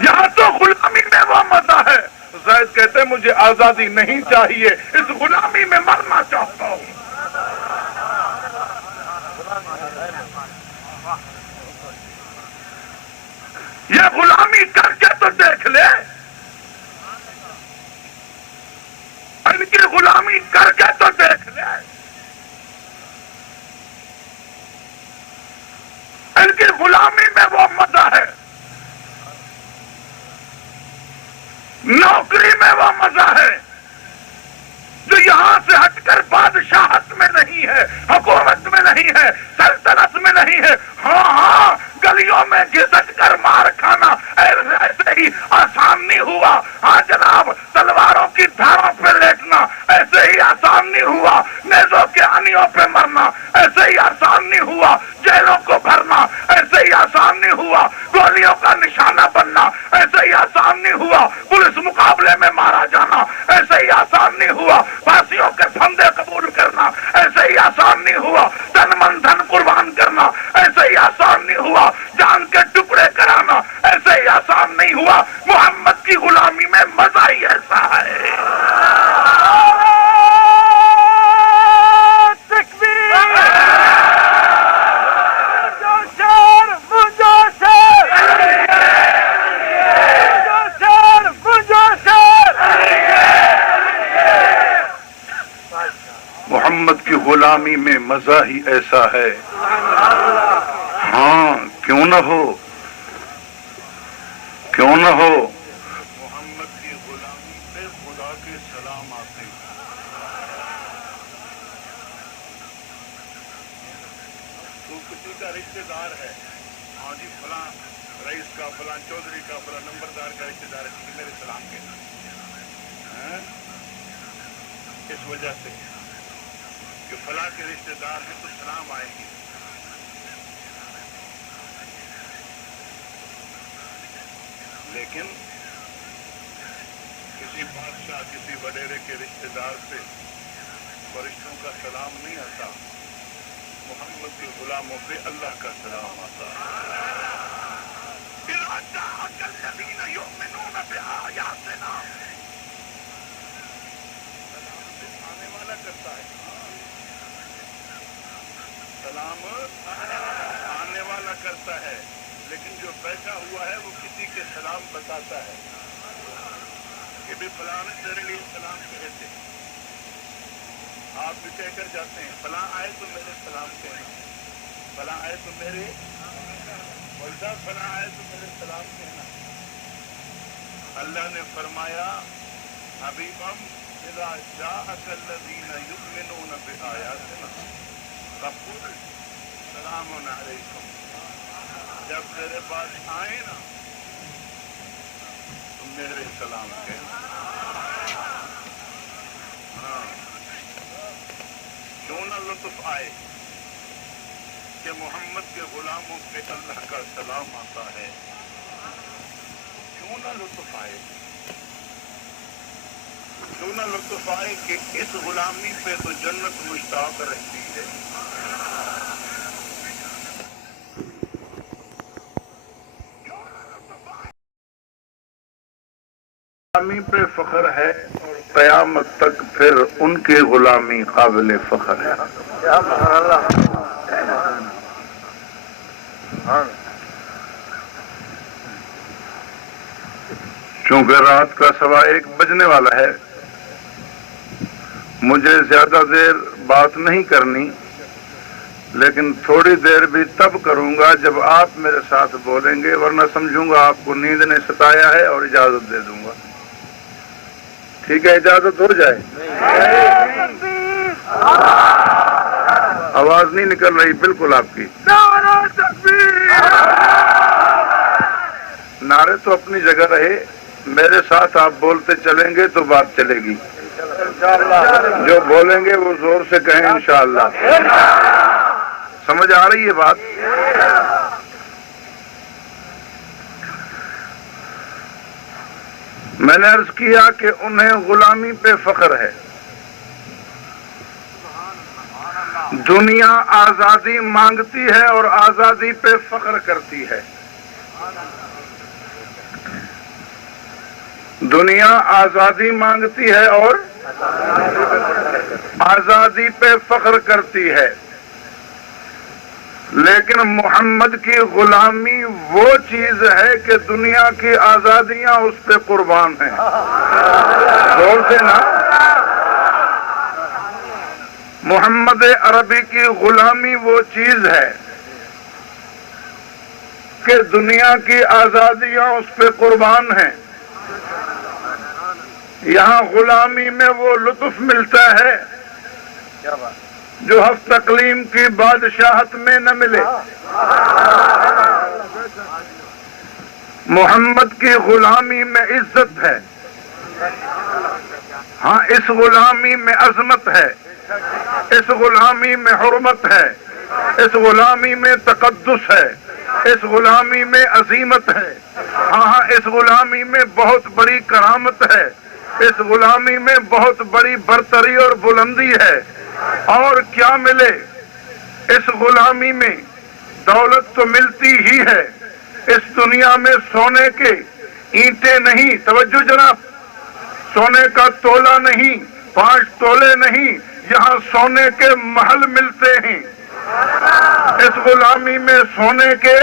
یہاں تو غلامی میں وہ مزہ ہے. زید کہتے مجھے آزادی نہیں چاہیے، اس غلامی میں مرنا چاہتا ہوں. یہ غلامی کر کے تو دیکھ لے، ان کی غلامی کر کے تو دیکھ لے. ان کی غلامی میں وہ مزہ ہے، نوکری میں وہ مزہ ہے جو یہاں سے ہٹ کر بادشاہت میں نہیں ہے، حکومت میں نہیں ہے، سلطنت میں نہیں ہے. ہاں ہاں، گلیوں میں گھسٹ کر مار کھانا ایسے ہی آسان نہیں ہوا. ہاں جناب، تلواروں کی دھاروں پہ لیٹنا ایسے ہی آسان نہیں ہوا. نیزوں کے انیوں پہ مرنا ایسے ہی آسان نہیں ہوا. جیلوں کو بھرنا ایسے ہی آسان نہیں ہوا. گولیوں کا نشانہ بننا ایسے ہی آسان نہیں ہوا. پولیس مقابلے میں مارا جانا ایسے ہی آسان نہیں ہوا. پھانسیوں کے پھندے قبول کرنا ایسے ہی آسان نہیں ہوا. تن من دھن قربان کرنا ایسے ہی آسان نہیں ہوا. جان کے ٹکڑے کرانا ایسے ہی آسان نہیں ہوا. محمد کی غلامی میں مزہ ہی ایسا ہے. محمد کی غلامی میں مزہ ہی ایسا ہے. ہاں، کیوں نہ ہو، کیوں نہ ہو. محمد کی غلامی پہ خدا کے سلام آتے ہیں. تو کسی کا رشتہ دار ہے، ہاں جی فلاں رئیس کا، فلاں چودھری کا، فلاں نمبردار کا رشتہ دار ہے، کہ میرے سلام کہنا. اس وجہ سے کہ فلاں کے رشتہ دار ہیں تو سلام آئے گی. لیکن کسی بادشاہ، کسی وڈیرے کے رشتہ دار پہ فرشتوں کا سلام نہیں آتا. محمد کے غلاموں پہ اللہ کا سلام آتا. الذین یؤمنون بآیاتنا، سلام آنے والا کرتا ہے، سلام آنے والا کرتا ہے، لیکن جو بیٹھا ہوا ہے وہ کسی کے سلام بتاتا ہے کہ بھی فلاں نے تیرے لیے سلام کہے تھے. آپ بھی کہہ کر جاتے ہیں فلاں آئے تو میرے سلام کہنا، فلاں آئے تو میرے والدہ، فلاں آئے تو میرے سلام کہنا. اللہ نے فرمایا حبیبم اذا جاءک الذین یؤمنون بآیاتنا فقل سلام علیکم. جب تیرے پاس آئے نا تو میرے سلام کہنا. ہاں، کیوں نہ لطف آئے کہ محمد کے غلاموں پہ اللہ کا سلام آتا ہے. کیوں نہ لطف آئے، کیوں نہ لطف آئے کہ اس غلامی پہ تو جنت مشتاق رہتی ہے. غلامی پہ فخر ہے اور قیامت تک پھر ان کی غلامی قابل فخر ہے. چونکہ رات کا 1:15 بجنے والا ہے، مجھے زیادہ دیر بات نہیں کرنی، لیکن تھوڑی دیر بھی تب کروں گا جب آپ میرے ساتھ بولیں گے، ورنہ سمجھوں گا آپ کو نیند نے ستایا ہے اور اجازت دے دوں گا. ٹھیک ہے، اجازت ہو جائے. آواز نہیں نکل رہی بالکل آپ کی. نعرے تو اپنی جگہ رہے، میرے ساتھ آپ بولتے چلیں گے تو بات چلے گی. جو بولیں گے وہ زور سے کہیں انشاءاللہ. سمجھ آ رہی ہے بات؟ میں نے عرض کیا کہ انہیں غلامی پہ فخر ہے. دنیا آزادی مانگتی ہے اور آزادی پہ فخر کرتی ہے. دنیا آزادی مانگتی ہے اور آزادی پہ فخر کرتی ہے، لیکن محمد کی غلامی وہ چیز ہے کہ دنیا کی آزادیاں اس پہ قربان ہیں۔ زور سے نا، محمد عربی کی غلامی وہ چیز ہے کہ دنیا کی آزادیاں اس پہ قربان ہیں۔ یہاں غلامی میں وہ لطف ملتا ہے جو ہفت اقلیم کی بادشاہت میں نہ ملے۔ محمد کی غلامی میں عزت ہے، ہاں اس غلامی میں عظمت ہے، اس غلامی میں حرمت ہے، اس غلامی میں تقدس ہے، اس غلامی میں عظیمت ہے، ہاں اس غلامی میں بہت بڑی کرامت ہے، اس غلامی میں بہت بڑی برتری اور بلندی ہے۔ اور کیا ملے اس غلامی میں؟ دولت تو ملتی ہی ہے، اس دنیا میں سونے کے اینٹیں نہیں، توجہ جناب، سونے کا تولہ نہیں، 5 تولے نہیں، یہاں سونے کے محل ملتے ہیں۔ اس غلامی میں سونے کے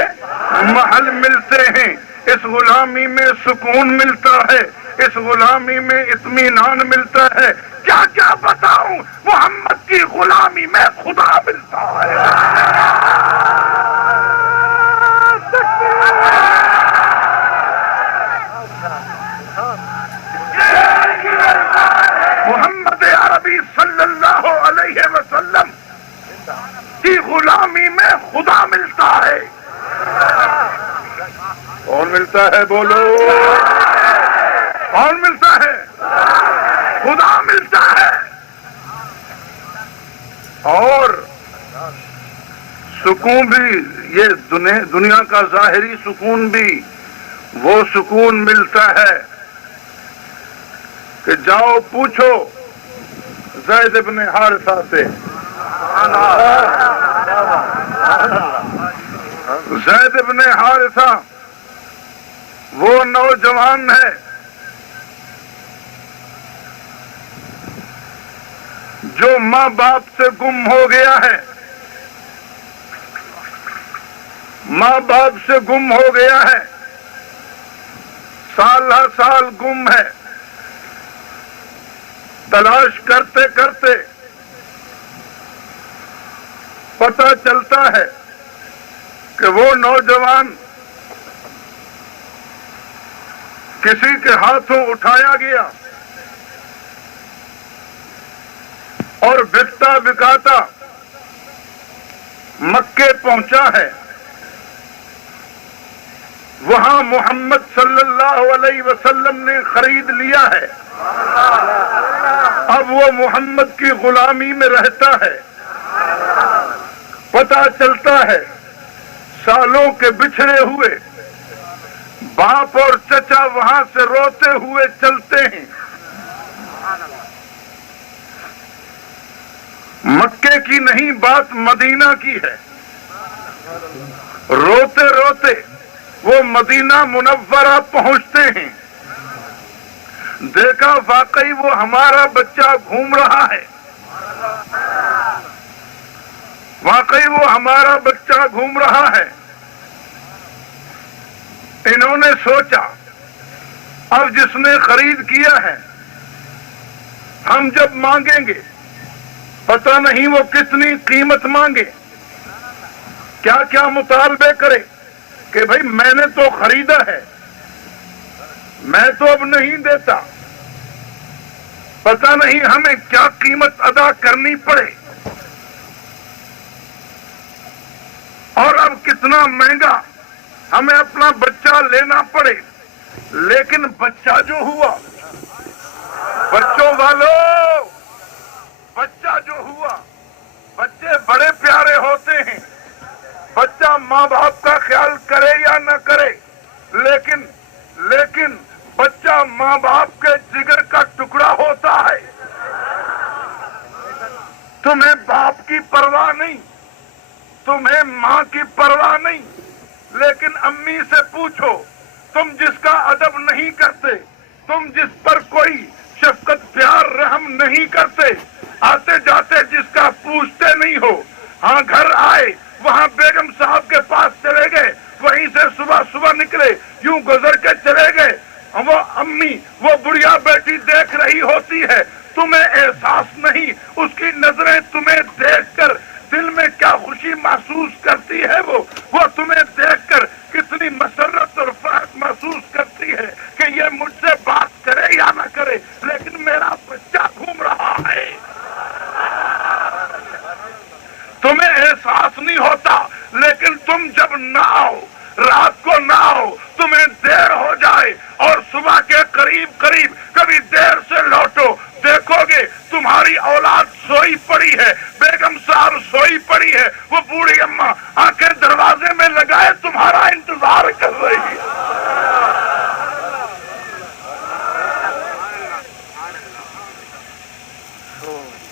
محل ملتے ہیں، اس غلامی میں سکون ملتا ہے، اس غلامی میں اطمینان ملتا ہے۔ کیا کیا بتاؤں، محمد کی غلامی میں خدا ملتا ہے۔ محمد عربی صلی اللہ علیہ وسلم کی غلامی میں خدا ملتا ہے۔ کون ملتا ہے؟ بولو، کون ملتا ہے؟ خدا ملتا ہے۔ اور سکون بھی، یہ دنیا کا ظاہری سکون بھی وہ سکون ملتا ہے کہ جاؤ پوچھو زید بن حارثہ سے، زید بن حارثہ وہ نوجوان ہے جو ماں باپ سے گم ہو گیا ہے، ماں باپ سے گم ہو گیا ہے، سال ہر سال گم ہے، تلاش کرتے کرتے پتہ چلتا ہے کہ وہ نوجوان کسی کے ہاتھوں اٹھایا گیا اور بکتا بکاتا مکے پہنچا ہے۔ وہاں محمد صلی اللہ علیہ وسلم نے خرید لیا ہے، اب وہ محمد کی غلامی میں رہتا ہے۔ پتہ چلتا ہے سالوں کے بچھڑے ہوئے باپ اور چچا وہاں سے روتے ہوئے چلتے ہیں۔ مکے کی نہیں بات، مدینہ کی ہے۔ روتے روتے وہ مدینہ منورہ پہنچتے ہیں، دیکھا واقعی وہ ہمارا بچہ گھوم رہا ہے، واقعی وہ ہمارا بچہ گھوم رہا ہے۔ انہوں نے سوچا اب جس نے خرید کیا ہے ہم جب مانگیں گے پتہ نہیں وہ کتنی قیمت مانگے، کیا کیا مطالبے کرے کہ بھئی میں نے تو خریدا ہے، میں تو اب نہیں دیتا، پتہ نہیں ہمیں کیا قیمت ادا کرنی پڑے، اور اب کتنا مہنگا ہمیں اپنا بچہ لینا پڑے۔ لیکن بچہ جو ہوا، بچوں والوں، بچہ جو ہوا، بچے بڑے پیارے ہوتے ہیں، بچہ ماں باپ کا خیال کرے یا نہ کرے، لیکن بچہ ماں باپ کے جگر کا ٹکڑا ہوتا ہے۔ تمہیں باپ کی پرواہ نہیں، تمہیں ماں کی پرواہ نہیں، لیکن امی سے پوچھو، تم جس کا ادب نہیں کرتے، تم جس پر کوئی شفقت پیار رحم نہیں کرتے، آتے جاتے جس کا پوچھتے نہیں ہو، ہاں گھر آئے وہاں بیگم صاحب کے پاس چلے گئے، وہیں سے صبح صبح نکلے، یوں گزر کے چلے گئے، وہ امی وہ بڑھیا بیٹی دیکھ رہی ہوتی ہے، تمہیں احساس نہیں اس کی نظریں تمہیں دیکھ کر دل میں کیا خوشی محسوس کرتی ہے، وہ تمہیں دیکھ کر کتنی مسرت اور فرحت محسوس کرتی ہے کہ یہ مجھ سے بات کرے یا نہ کرے لیکن میرا بچہ گھوم رہا ہے۔ تمہیں احساس نہیں ہوتا، لیکن تم جب نہ آؤ، رات کو نہ آؤ، تمہیں دیر ہو جائے اور صبح کے قریب قریب کبھی دیر سے لوٹو، دیکھو گے تمہاری اولاد سوئی پڑی ہے، بیگم صاحب سوئی پڑی ہے، وہ بوڑھی اماں آنکھیں دروازے میں لگائے تمہارا انتظار کر رہی ہے۔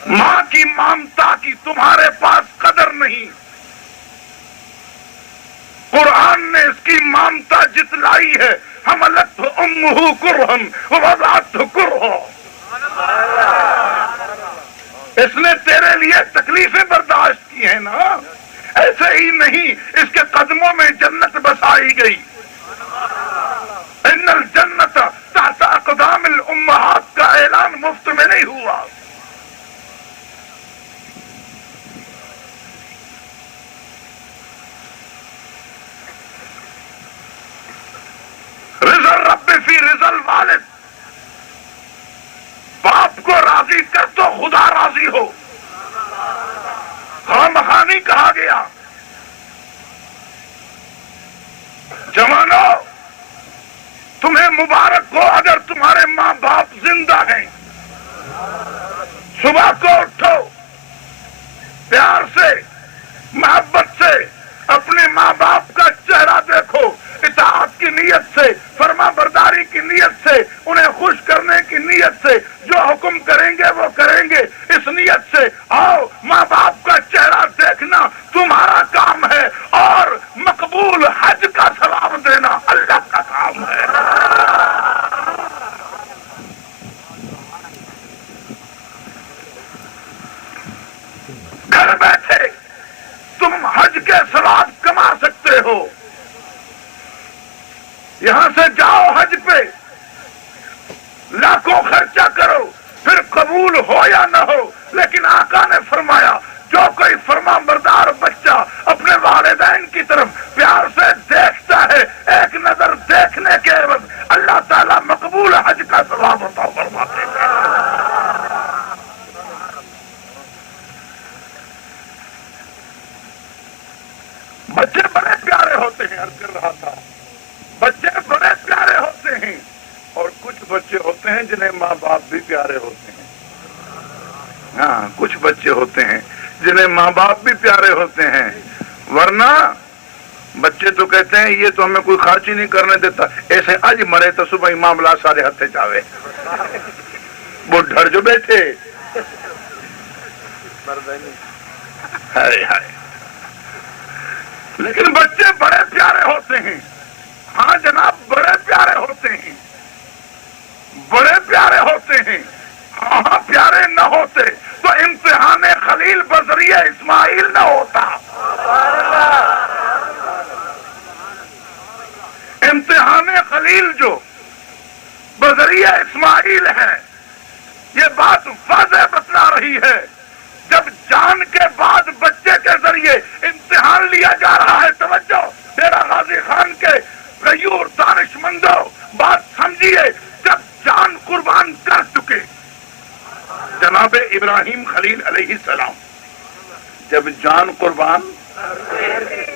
ماں کی ممتا کی تمہارے پاس قدر نہیں، قرآن نے اس کی ممتا جتلائی ہے، حملت امہ کرہن ووضعتہ کرہا، اس نے تیرے لیے تکلیفیں برداشت کی ہیں نا، ایسے ہی نہیں اس کے قدموں میں جنت بسائی گئی۔ ان الجنت تحت اقدام الامہات کا اعلان مفت میں نہیں ہوا۔ رضا الرب فی رضا الوالد، باپ کو راضی کر تو خدا راضی ہو، خواہ نہیں کہا گیا۔ جوانو تمہیں مبارک ہو اگر تمہارے ماں باپ زندہ ہیں، صبح کو اٹھو، پیار سے محبت سے اپنے ماں باپ کا چہرہ دیکھو، اطاعت کی نیت سے، فرما برداری کی نیت سے، انہیں خوش کرنے کی نیت سے، جو حکم کریں گے وہ کریں گے، اس نیت سے آؤ، ماں باپ کا چہرہ دیکھنا تمہارا کام ہے، اور مقبول حج کا ثواب دینا اللہ کا کام ہے۔ گھر بیٹھے تم حج کے ثواب کما سکتے ہو، یہاں سے جاؤ حج پہ، لاکھوں خرچہ کرو، پھر قبول ہو یا نہ ہو، لیکن آقا نے فرمایا جو کوئی فرما بردار بچہ اپنے والدین کی طرف پیار سے دیکھتا ہے، ایک نظر دیکھنے کے عوض اللہ تعالیٰ مقبول حج کا ثواب عطا فرماتے ہیں۔ بچے بڑے پیارے ہوتے ہیں، عرض کر رہا تھا، بچے بڑے پیارے ہوتے ہیں، اور کچھ بچے ہوتے ہیں جنہیں ماں باپ بھی پیارے ہوتے ہیں۔ ہاں کچھ بچے ہوتے ہیں جنہیں ماں باپ بھی پیارے ہوتے ہیں، ورنہ بچے تو کہتے ہیں یہ تو ہمیں کوئی خرچ ہی نہیں کرنے دیتا، ایسے اج مرے تو صبح ہی معاملہ سارے ہتھے چاوے، بڈھڑ جو بیٹھے، ہائے ہائے۔ لیکن بچے بڑے پیارے ہوتے ہیں، ہاں جناب بڑے پیارے ہوتے ہیں، بڑے پیارے ہوتے ہیں، ہاں پیارے نہ ہوتے تو امتحان خلیل بذریعہ اسماعیل نہ ہوتا۔ امتحان خلیل جو بذریعہ اسماعیل ہے، یہ بات واضح بتلا رہی ہے، جب جان کے بعد بچے کے ذریعے امتحان لیا جا رہا ہے، توجہ ڈیرہ غازی خان کے غیور دانش مندوں بات سمجھیے، جب جان قربان کر چکے جناب ابراہیم خلیل علیہ السلام، جب جان قربان،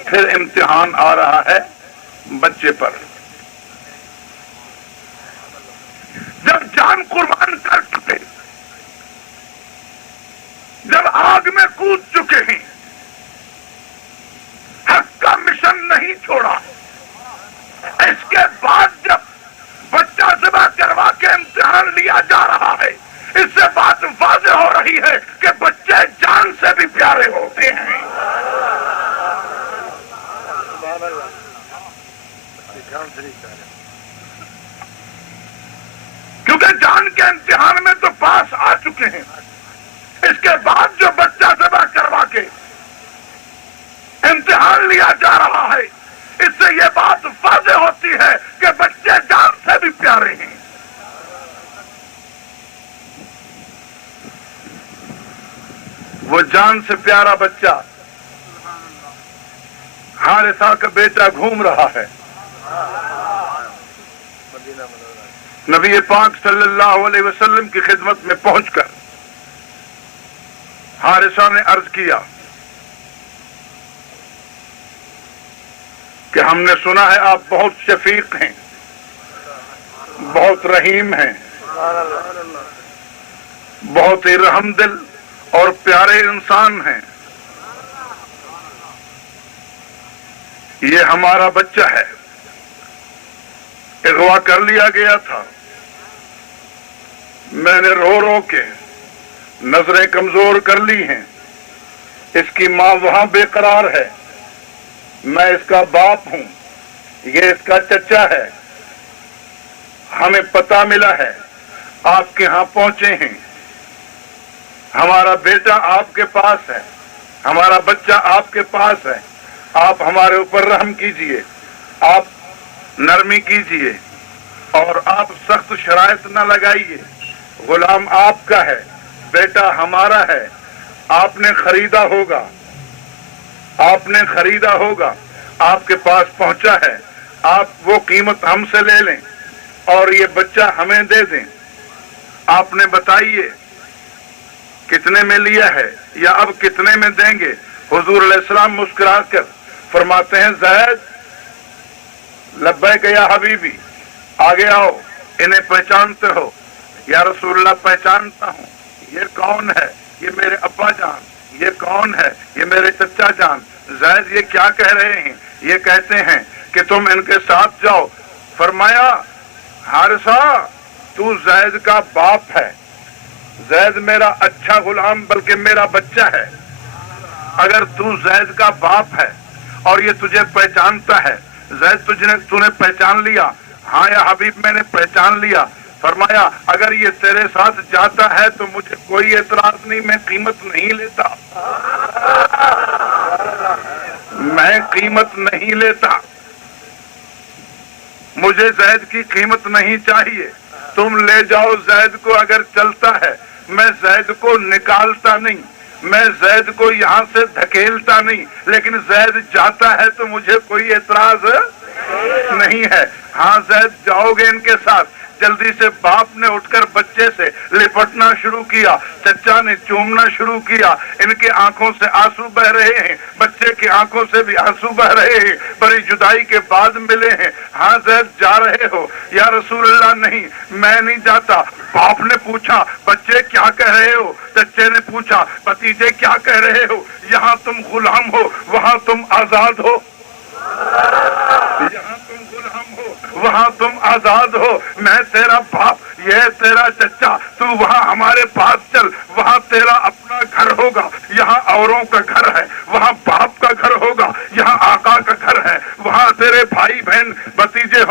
پھر امتحان آ رہا ہے بچے پر، جب جان قربان کر چکے، جب آگ میں کود چکے ہیں، حق کا مشن نہیں چھوڑا، اس کے بعد جب بچہ ذبح کروا کے امتحان لیا جا رہا ہے، اس سے بات واضح ہو رہی ہے کہ بچے جان سے بھی پیارے ہوتے ہیں۔ چونکہ جان کے امتحان میں تو پاس آ چکے ہیں، اس کے بعد جو بچہ ذبح کروا کے امتحان لیا جا رہا ہے، اس سے یہ بات واضح ہوتی ہے کہ بچے جان سے بھی پیارے ہیں۔ وہ جان سے پیارا بچہ حارثہ کا بیٹا گھوم رہا ہے، نبی پاک صلی اللہ علیہ وسلم کی خدمت میں پہنچ کر حارثہ نے عرض کیا کہ ہم نے سنا ہے آپ بہت شفیق ہیں، بہت رحیم ہیں، بہت ہی رحم دل اور پیارے انسان ہیں، یہ ہمارا بچہ ہے، اغوا کر لیا گیا تھا، میں نے رو رو کے نظریں کمزور کر لی ہیں، اس کی ماں وہاں بے قرار ہے، میں اس کا باپ ہوں، یہ اس کا چچا ہے، ہمیں پتہ ملا ہے آپ کے ہاں پہنچے ہیں، ہمارا بیٹا آپ کے پاس ہے، ہمارا بچہ آپ کے پاس ہے، آپ ہمارے اوپر رحم کیجئے، آپ نرمی کیجئے اور آپ سخت شرائط نہ لگائیے، غلام آپ کا ہے، بیٹا ہمارا ہے، آپ نے خریدا ہوگا، آپ نے خریدا ہوگا، آپ کے پاس پہنچا ہے، آپ وہ قیمت ہم سے لے لیں اور یہ بچہ ہمیں دے دیں، آپ نے بتائیے کتنے میں لیا ہے یا اب کتنے میں دیں گے؟ حضور علیہ السلام مسکرا کر فرماتے ہیں زید لبیک یا حبیبی، آگے آؤ، انہیں پہچانتے ہو؟ یا رسول اللہ پہچانتا ہوں، یہ کون ہے؟ یہ میرے ابا جان، یہ کون ہے؟ یہ میرے چچا جان۔ زید یہ کیا کہہ رہے ہیں؟ یہ کہتے ہیں کہ تم ان کے ساتھ جاؤ۔ فرمایا حارثہ تو زید کا باپ ہے، زید میرا اچھا غلام بلکہ میرا بچہ ہے، اگر تو زید کا باپ ہے اور یہ تجھے پہچانتا ہے، زید تو نے پہچان لیا؟ ہاں یا حبیب میں نے پہچان لیا۔ فرمایا اگر یہ تیرے ساتھ جاتا ہے تو مجھے کوئی اعتراض نہیں، میں قیمت نہیں لیتا، میں قیمت نہیں لیتا، مجھے زید کی قیمت نہیں چاہیے، تم لے جاؤ زید کو، اگر چلتا ہے میں زید کو نکالتا نہیں، میں زید کو یہاں سے دھکیلتا نہیں، لیکن زید جاتا ہے تو مجھے کوئی اعتراض نہیں ہے۔ ہاں زید جاؤ گے ان کے ساتھ؟ جلدی سے باپ نے اٹھ کر بچے سے لپٹنا شروع کیا، چچا نے چومنا شروع کیا، ان کے آنکھوں سے آنسو بہ رہے ہیں، بچے کی آنکھوں سے بھی آنسو بہ رہے ہیں، بڑی جدائی کے بعد ملے ہیں۔ ہاں زید جا رہے ہو؟ یا رسول اللہ نہیں میں نہیں جاتا۔ باپ نے پوچھا بچے کیا کہہ رہے ہو؟ چچے نے پوچھا بھتیجے کیا کہہ رہے ہو؟ یہاں تم غلام ہو، وہاں تم آزاد ہو، یہاں تم غلام ہو، وہاں تم آزاد ہو، میں تیرا باپ، یہ تیرا چچا، تو وہاں ہمارے پاس چل، وہاں تیرا اپنا گھر ہوگا، یہاں اوروں کا گھر ہے، وہاں باپ کا گھر ہوگا، یہاں آقا کا گھر ہے، وہاں تیرے بھائی بہن بھتیجے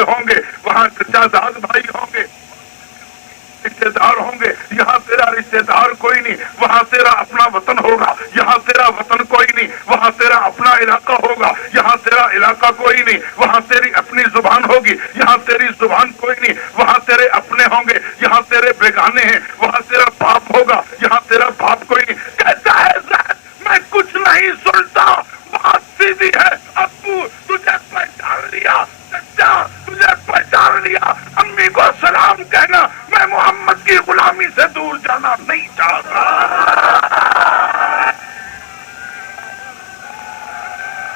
ہوں گے، وہاں چچا داد بھائی ہوں گے، رشتے دار ہوں گے، یہاں تیرا رشتے دار کوئی نہیں، وہاں تیرا اپنا وطن ہوگا، یہاں تیرا وطن کوئی نہیں، وہاں تیرا اپنا علاقہ ہوگا، یہاں تیرا علاقہ کوئی نہیں، وہاں تیری اپنی زبان ہوگی، یہاں تیری زبان کوئی نہیں، وہاں تیرے اپنے ہوں گے، یہاں تیرے بیگانے ہیں، وہاں تیرا باپ ہوگا، یہاں تیرا باپ کوئی نہیں۔ کہتا ہے زید میں کچھ نہیں سنتا، بات سیدھی ہے، ابو تجھے پہچان لیا، چچا تجھے پہچان لیا، امی کو سلام کہنا، میں محمد کی غلامی سے دور جانا نہیں چاہتا۔